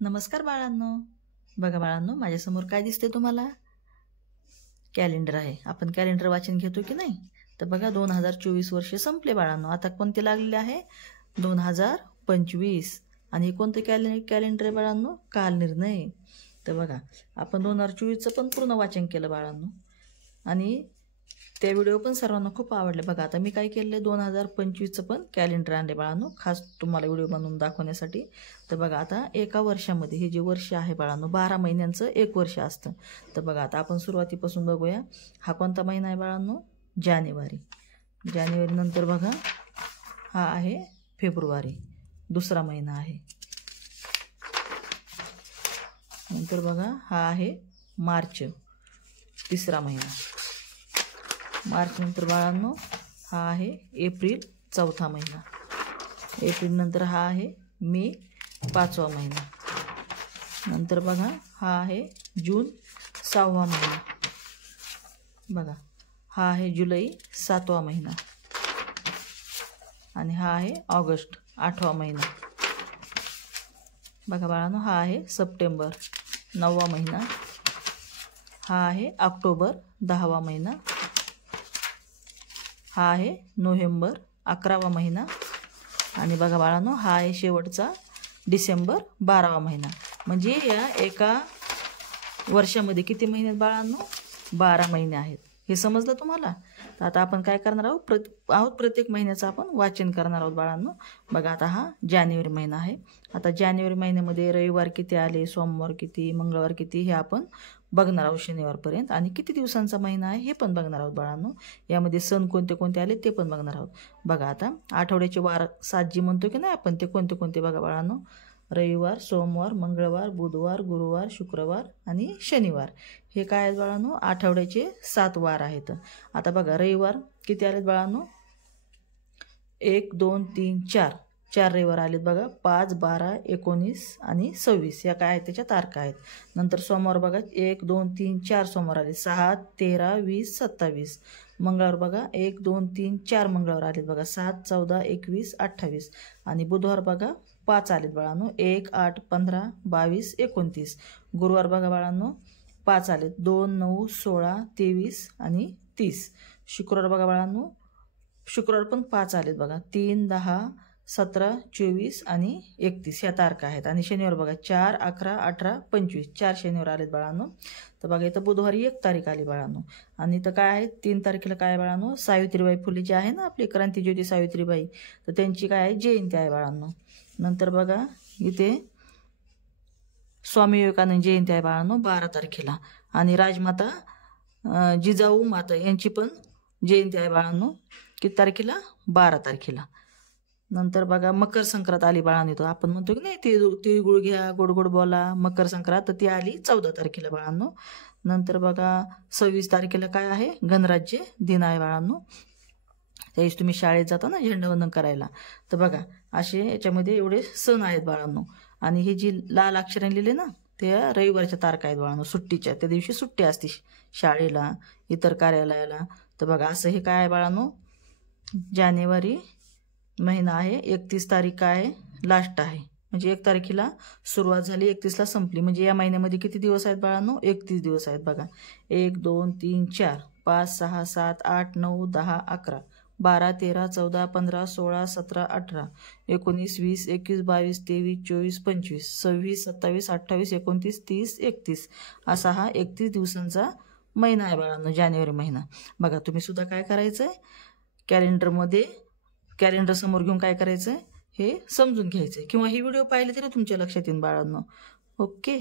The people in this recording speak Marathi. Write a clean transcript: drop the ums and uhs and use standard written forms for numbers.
नमस्कार बाळांनो. बघा बाळांनो, माझ्यासमोर काय दिसते तुम्हाला? कॅलेंडर आहे. आपण कॅलेंडर वाचन घेतो की नाही? तर बघा 2024 वर्ष संपले बाळांनो. आता कोणते लागलेले आहे? 2025. आणि हे कोणते कॅलेंडर आहे बाळांनो? कालनिर्णय. तर बघा आपण 2024चं पण पूर्ण वाचन केलं बाळांनो. आणि ते व्हिडिओ पण सर्वांना खूप आवडले. बघा आता मी काय केलं, 2025चं पण कॅलेंडर आणले बाळांनो, खास तुम्हाला व्हिडिओ बनवून दाखवण्यासाठी. तर बघा आता एका वर्षामध्ये हे जे वर्ष आहे बाळांनो, 12 महिन्यांचं एक वर्ष असतं. तर बघा आता आपण सुरुवातीपासून बघूया. हा कोणता महिना आहे बाळांनो? जानेवारी. जानेवारी नंतर बघा हा आहे फेब्रुवारी, दुसरा महिना आहे. नंतर बघा हा आहे मार्च, तिसरा महिना. मार्च नंतर बाळांनो हा आहे एप्रिल, चौथा महिना. एप्रिल नंतर हा आहे मे, पाचवा महिना. नंतर बघा हा आहे जून, 6वा महिना. बघा हा आहे जुलै, 7वा महिना. आणि हा आहे ऑगस्ट, 8वा महिना. बघा बाळांनो हा आहे सप्टेंबर, 9वा महिना. हा आहे ऑक्टोबर, 10वा महिना. हा आहे नोव्हेंबर, 11वा महिना. आणि बघा बाळांनो हा आहे शेवटचा डिसेंबर, 12वा महिना. म्हणजे या एका वर्षामध्ये किती महिने आहेत बाळांनो? 12 महिने आहेत. हे समजलं तुम्हाला? तर आता आपण काय करणार आहोत? प्रत्येक महिन्याचं आपण वाचन करणार आहोत बाळांनो. बघा आता हा जानेवारी महिना आहे. आता जानेवारी महिन्यामध्ये रविवार किती आले, सोमवार किती, मंगळवार किती, हे आपण बघणार आहोत शनिवारपर्यंत. आणि किती दिवसांचा महिना आहे हे पण बघणार आहोत बाळांनो. यामध्ये सण कोणते कोणते आले ते पण बघणार आहोत. बघा आता आठवड्याचे वार 7 जी म्हणतो की नाही आपण, ते कोणते कोणते बघा बाळांनो. रविवार, सोमवार, मंगळवार, बुधवार, गुरुवार, शुक्रवार आणि शनिवार. हे काय आहेत बाळांनो? आठवड्याचे 7 वार आहेत. आता बघा रविवार किती आलेत बाळांनो? 1, 2, 3, 4. 4 रविवार आलेत बघा. 5, 12, 19 आणि 26 या काय आहेत त्याच्या तारखा आहेत. नंतर सोमवार बघा 1, 2, 3, 4 सोमवार आले. 6, 13, 20, 27. मंगळवार बघा 1, 2, 3, 4 मंगळवार आलेत बघा. 7, 14, 21, 28. आणि बुधवार बघा 5 आलेत बाळांनो. 1, 8, 15, 22, 29. गुरुवार बघा बाळांनो 5 आलेत. 2, 9, 16, 23 आणि 30. शुक्रवार बघा बाळांनो, शुक्रवार पण 5 आलेत बघा. 3, 10, 17, 24 आणि 31 ह्या तारखा आहेत. आणि शनिवार बघा 4, 11, 18, 25. 4 शनिवार आलेत बाळांनो. तर बघा इथं बुधवारी 1 तारीख आली बाळांनो. आणि इथं काय आहे 3 तारखेला काय आहे बाळांनो? सावित्रीबाई फुले जी आहे ना आपली क्रांतिज्योती सावित्रीबाई, तर त्यांची काय आहे जयंती आहे बाळांनो. नंतर बघा इथे स्वामी विवेकानंद जयंती आहे बाळांनो 12 तारखेला. आणि राजमाता जिजाऊ माता यांची पण जयंती आहे बाळांनो. किती तारखेला? 12 तारखेला. नंतर बघा मकर संक्रांत आली बाळांनो. येतो आपण म्हणतो की नाही तिळगुळ घ्या, गोड गोड बोला, मकर संक्रांत, तर ती आली 14 तारखेला बाळांनो. नंतर बघा 26 तारखेला काय आहे? गणराज्य दिन आहे बाळांनो. त्यावेळेस तुम्ही शाळेत जाता ना झेंडावंदन करायला. तर बघा असे याच्यामध्ये एवढे सण आहेत बाळांनो. आणि हे जी लाल अक्षराने लिहिले ना ते रविवारच्या तारखा आहेत बाळांनो, सुट्टीच्या. त्या दिवशी सुट्टी असते शाळेला, इतर कार्यालयाला. तर बघा असं हे काय आहे बाळांनो? जानेवारी महिना आहे. 31 तारीख काय आहे? लास्ट आहे. म्हणजे 1 तारखेला सुरुवात झाली, 31ला संपली. म्हणजे या महिन्यामध्ये किती दिवस आहेत बाळांनो? 31 दिवस आहेत बघा. 1, 2, 3, 4, 5, 6, 7, 8, 9, 10, 11, 12, 13, 14, 15, 16, 17, 18, 19, 20, 21, 22, 23, 24, 25, 26, 27, 28, 29, 30, 31 असा हा 31 दिवसांचा महिना आहे बाळांनो, जानेवारी महिना. बघा तुम्ही सुद्धा काय करायचं आहे, कॅलेंडर समोर घेऊन काय करायचं आहे हे समजून घ्यायचं आहे. किंवा ही व्हिडिओ पाहिले तरी तुमच्या लक्षात येईल बाळांनो. ओके.